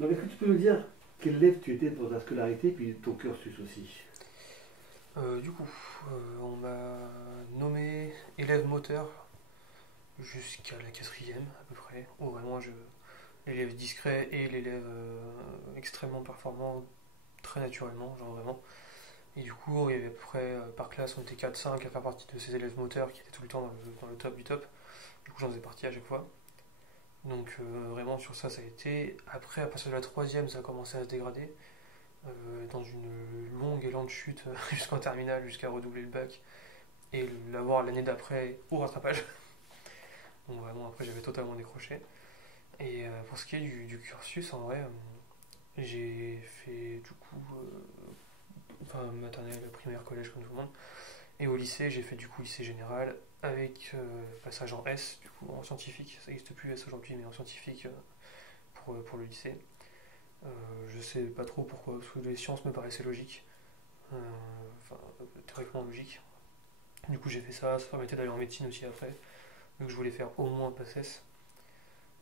Donc, est-ce que tu peux nous dire quel élève tu étais pour ta scolarité, puis ton cursus aussi? Du coup, on m'a nommé élève moteur jusqu'à la quatrième à peu près, où vraiment l'élève discret et l'élève extrêmement performant très naturellement, genre vraiment. Et du coup, il y avait à peu près par classe, on était 4-5 à faire partie de ces élèves moteurs qui étaient tout le temps dans le top du top. Du coup, j'en faisais partie à chaque fois. Donc vraiment sur ça, ça a été. Après, à partir de la troisième, ça a commencé à se dégrader. Dans une longue et lente chute jusqu'en terminale, jusqu'à redoubler le bac et l'avoir l'année d'après au rattrapage. Donc vraiment, après, j'avais totalement décroché. Et pour ce qui est du cursus, en vrai, j'ai fait du coup, enfin, maternelle, primaire, collège, comme tout le monde. Et au lycée, j'ai fait du coup lycée général avec passage en S, du coup en scientifique. Ça n'existe plus S aujourd'hui, mais en scientifique pour le lycée. Je sais pas trop pourquoi, parce que les sciences me paraissaient logiques. Euh, enfin, théoriquement logique. Du coup, j'ai fait ça. Ça permettait d'aller en médecine aussi après. Donc, je voulais faire au moins PACES.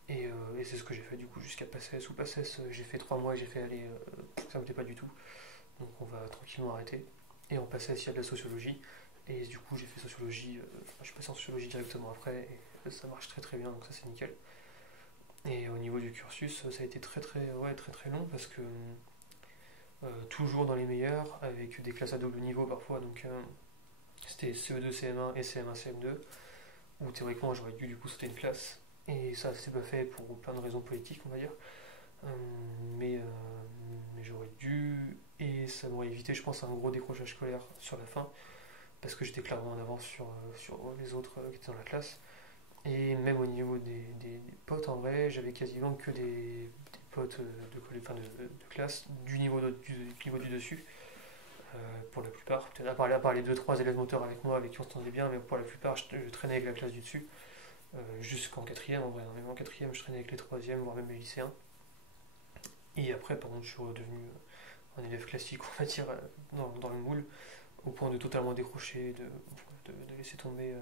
Et c'est ce que j'ai fait du coup jusqu'à PACES. Ou PACES, j'ai fait 3 mois et j'ai fait aller. Ça me plaît pas du tout. Donc, on va tranquillement arrêter. Et en PACES, il y a de la sociologie. Et du coup, j'ai fait sociologie. Je suis passé en sociologie directement après. Et ça marche très très bien. Donc, ça, c'est nickel. Et au niveau du cursus, ça a été très très, ouais, très, très long parce que toujours dans les meilleurs, avec des classes à double niveau parfois. Donc, c'était CE2, CM1 et CM1, CM2, où théoriquement j'aurais dû du coup sauter une classe. Et ça, c'est pas fait pour plein de raisons politiques, on va dire. Euh, mais, euh, mais j'aurais dû, et ça m'aurait évité, je pense, un gros décrochage scolaire sur la fin, parce que j'étais clairement en avance sur les autres qui étaient dans la classe. Et même au niveau des potes, en vrai, j'avais quasiment que des potes enfin de classe du niveau du dessus. Pour la plupart, peut-être à part les deux trois élèves moteurs avec moi avec qui on s'entendait bien, mais pour la plupart je traînais avec la classe du dessus, jusqu'en quatrième en vrai, hein. Même en quatrième je traînais avec les troisièmes, voire même les lycéens. Et après par contre je suis redevenu un élève classique, on va dire, dans le moule, au point de totalement décrocher, de laisser tomber.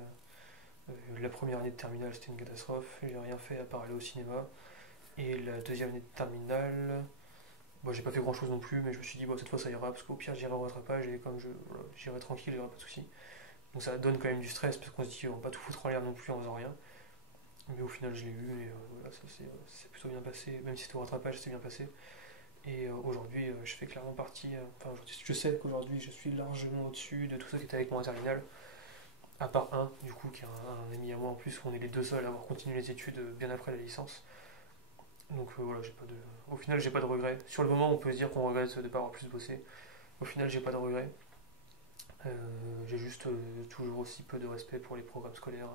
La première année de terminale c'était une catastrophe, j'ai rien fait à part aller au cinéma. Et la deuxième année de terminale, bon, j'ai pas fait grand chose non plus, mais je me suis dit, bon, cette fois ça ira, parce qu'au pire j'irai au rattrapage et comme voilà, j'irai tranquille, il n'y aura pas de soucis. Donc ça donne quand même du stress parce qu'on se dit on va pas tout foutre en l'air non plus en faisant rien. Mais au final je l'ai eu et voilà, ça c'est plutôt bien passé. Même si c'était au rattrapage, c'est bien passé. Et aujourd'hui je fais clairement partie. Enfin, je sais qu'aujourd'hui je suis largement au-dessus de tout ça qui était avec moi en terminale. À part un, du coup, qui est un ami à moi en plus, on est les deux seuls à avoir continué les études bien après la licence. Donc voilà, au final j'ai pas de regrets. Sur le moment on peut se dire qu'on regrette de ne pas avoir plus bossé. Au final j'ai pas de regrets. J'ai juste toujours aussi peu de respect pour les programmes scolaires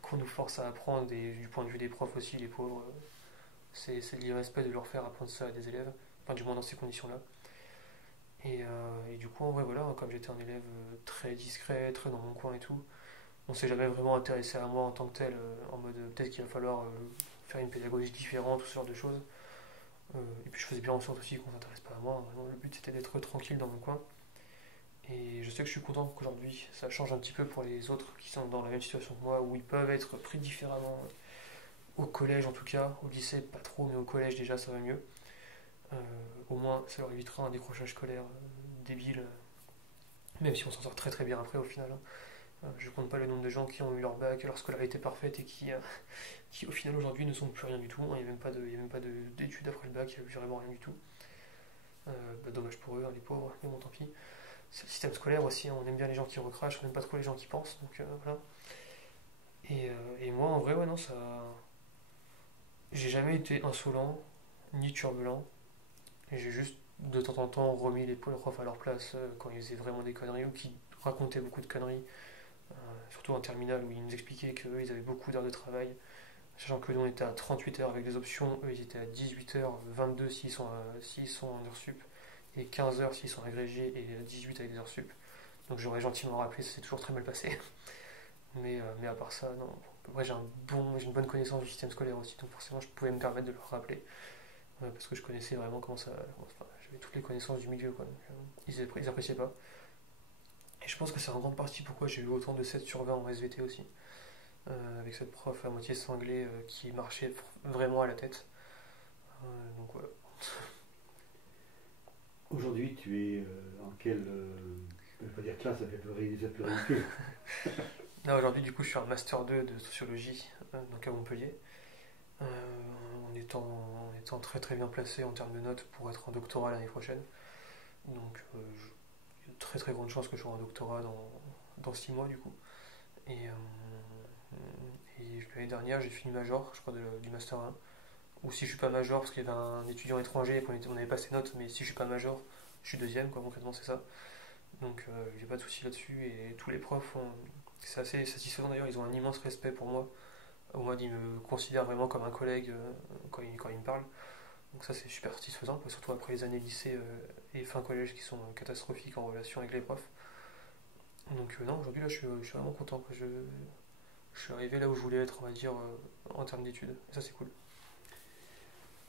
qu'on nous force à apprendre et du point de vue des profs aussi, les pauvres, c'est de l'irrespect de leur faire apprendre ça à des élèves, enfin du moins dans ces conditions-là. Et du coup, en vrai, voilà, comme j'étais un élève très discret, très dans mon coin et tout, on s'est jamais vraiment intéressé à moi en tant que tel, en mode peut-être qu'il va falloir faire une pédagogie différente ou ce genre de choses. Et puis je faisais bien en sorte aussi qu'on s'intéresse pas à moi, vraiment le but c'était d'être tranquille dans mon coin. Et je sais que je suis content qu'aujourd'hui ça change un petit peu pour les autres qui sont dans la même situation que moi, où ils peuvent être pris différemment. Au collège en tout cas, au lycée pas trop, mais au collège déjà ça va mieux. Euh, Au moins ça leur évitera un décrochage scolaire débile, même si on s'en sort très très bien après au final, hein. Je compte pas le nombre de gens qui ont eu leur bac, leur scolarité parfaite et qui au final aujourd'hui ne sont plus rien du tout. Il n'y a même pas d'études après le bac, il n'y a vraiment rien du tout. Dommage pour eux, hein, les pauvres, mais bon tant pis. C'est le système scolaire aussi, hein. On aime bien les gens qui recrachent, on n'aime pas trop les gens qui pensent, donc voilà. Et moi, en vrai, ouais, non, ça. J'ai jamais été insolent, ni turbulent. J'ai juste de temps en temps remis les profs à leur place quand ils faisaient vraiment des conneries ou qui racontaient beaucoup de conneries, surtout en terminale où ils nous expliquaient qu'eux ils avaient beaucoup d'heures de travail, sachant que nous on était à 38 heures avec des options, eux ils étaient à 18 heures, 22 s'ils sont en heures sup, et 15 heures s'ils sont agrégés, et 18 avec des heures sup. Donc j'aurais gentiment rappelé, ça s'est toujours très mal passé. Mais à part ça, non. Après, j'ai une bonne connaissance du système scolaire aussi, donc forcément, je pouvais me permettre de leur rappeler, parce que je connaissais vraiment comment ça. Enfin, j'avais toutes les connaissances du milieu, quoi. Donc, ils appréciaient pas. Et je pense que c'est en grande partie pourquoi j'ai eu autant de 7 sur 20 en SVT aussi, avec cette prof à moitié cinglée qui marchait vraiment à la tête. Donc voilà. aujourd'hui, tu es en quelle. Je ne vais pas dire classe, ça fait plus ridicule. Là aujourd'hui du coup je suis en Master 2 de sociologie donc à Montpellier. Euh, en étant très très bien placé en termes de notes pour être en doctorat l'année prochaine. Donc il y a de très très grande chance que je sois en doctorat dans 6 mois du coup. Et, l'année dernière j'ai fini major, je crois, du Master 1. Ou si je suis pas major, parce qu'il y avait un étudiant étranger et on avait pas ses notes, mais si je suis pas major, je suis deuxième, quoi, concrètement c'est ça. Donc j'ai pas de soucis là-dessus et tous les profs c'est assez satisfaisant d'ailleurs, ils ont un immense respect pour moi. Au moins ils me considèrent vraiment comme un collègue quand ils me parlent. Donc ça c'est super satisfaisant, surtout après les années lycée et fin collège qui sont catastrophiques en relation avec les profs. Donc non, aujourd'hui là je suis vraiment content, quoi. Je suis arrivé là où je voulais être, on va dire, en termes d'études. Et ça c'est cool.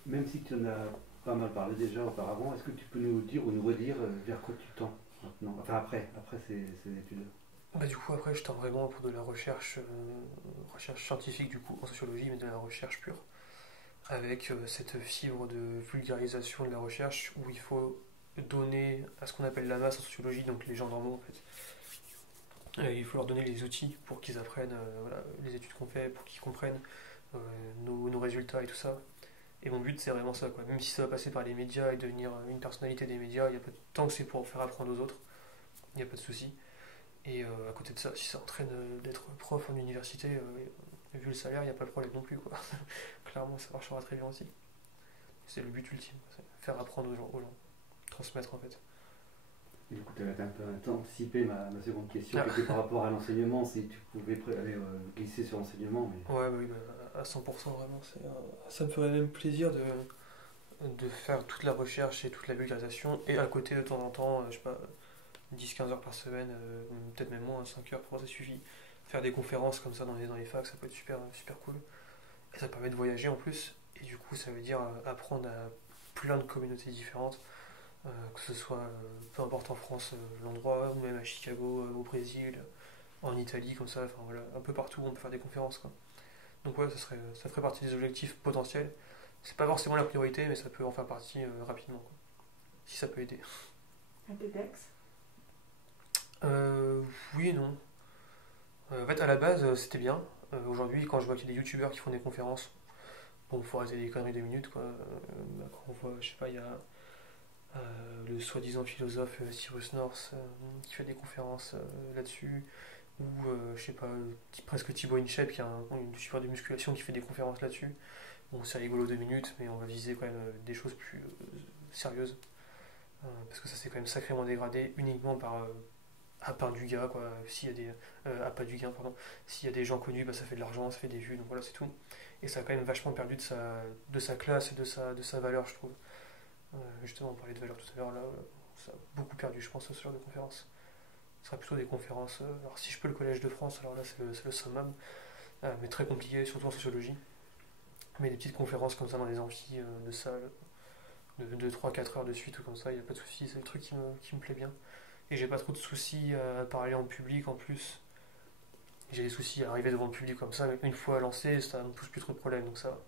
Même si tu en as pas mal parlé déjà auparavant, est-ce que tu peux nous dire ou nous redire vers quoi tu tends maintenant? Enfin, après ces études. Bah, du coup après je tends vraiment pour de la recherche scientifique du coup en sociologie, mais de la recherche pure. Avec cette fibre de vulgarisation de la recherche où il faut donner à ce qu'on appelle la masse en sociologie, donc les gens normaux en fait. Il faut leur donner les outils pour qu'ils apprennent voilà, les études qu'on fait, pour qu'ils comprennent nos résultats et tout ça. Et mon but c'est vraiment ça, quoi. Même si ça va passer par les médias et devenir une personnalité des médias, il y a pas de temps que c'est pour faire apprendre aux autres, il n'y a pas de souci. Et à côté de ça, si ça entraîne d'être prof en université, vu le salaire, il n'y a pas de problème non plus, quoi. Clairement, ça marchera très bien aussi. C'est le but ultime, faire apprendre aux gens, transmettre en fait. Et du coup, tu avais un peu anticipé ma seconde question, Ah. qui était par rapport à l'enseignement, si tu pouvais aller glisser sur l'enseignement. Mais... Ouais, bah oui, bah, à 100% vraiment. Ça me ferait même plaisir de faire toute la recherche et toute la vulgarisation, et à côté de temps en temps, je sais pas, 10-15 heures par semaine, peut-être même moins, 5 heures, pour moi ça suffit. Faire des conférences comme ça dans les facs, ça peut être super, super cool. Et ça permet de voyager en plus, et du coup ça veut dire apprendre à plein de communautés différentes, que ce soit peu importe en France l'endroit, ou même à Chicago, au Brésil, en Italie, comme ça, enfin voilà, un peu partout on peut faire des conférences, quoi. Donc ouais, ça ferait partie des objectifs potentiels. C'est pas forcément la priorité, mais ça peut en faire partie rapidement, quoi. Si ça peut aider. Un TEDx? Euh, oui et non. En fait, à la base, c'était bien. Aujourd'hui, quand je vois qu'il y a des youtubeurs qui font des conférences, bon, faut arrêter les conneries 2 minutes, quoi. Bah, quand on voit, je sais pas, il y a le soi-disant philosophe Cyrus North qui fait des conférences là-dessus, ou je sais pas, presque Thibaut InShape qui a une super de musculation qui fait des conférences là-dessus. Bon, c'est rigolo 2 minutes, mais on va viser quand même des choses plus sérieuses. Parce que ça s'est quand même sacrément dégradé uniquement à part du gars, quoi. S'il y a des, à pas du gain, pardon. S'il y a des gens connus, bah, ça fait de l'argent, ça fait des vues, donc voilà, c'est tout. Et ça a quand même vachement perdu de sa classe et de sa valeur, je trouve. Justement, on parlait de valeur tout à l'heure, là, ça a beaucoup perdu, je pense, ce genre de conférences. Ce sera plutôt des conférences. Alors, si je peux, le Collège de France, alors là, c'est le summum, mais très compliqué, surtout en sociologie. Mais des petites conférences comme ça dans les amphis de salles, de 3-4 heures de suite ou comme ça, il n'y a pas de souci, c'est le truc qui me plaît bien. Et j'ai pas trop de soucis à parler en public en plus. J'ai des soucis à arriver devant le public comme ça, mais une fois lancé, ça ne me pose plus trop de problèmes, donc ça va.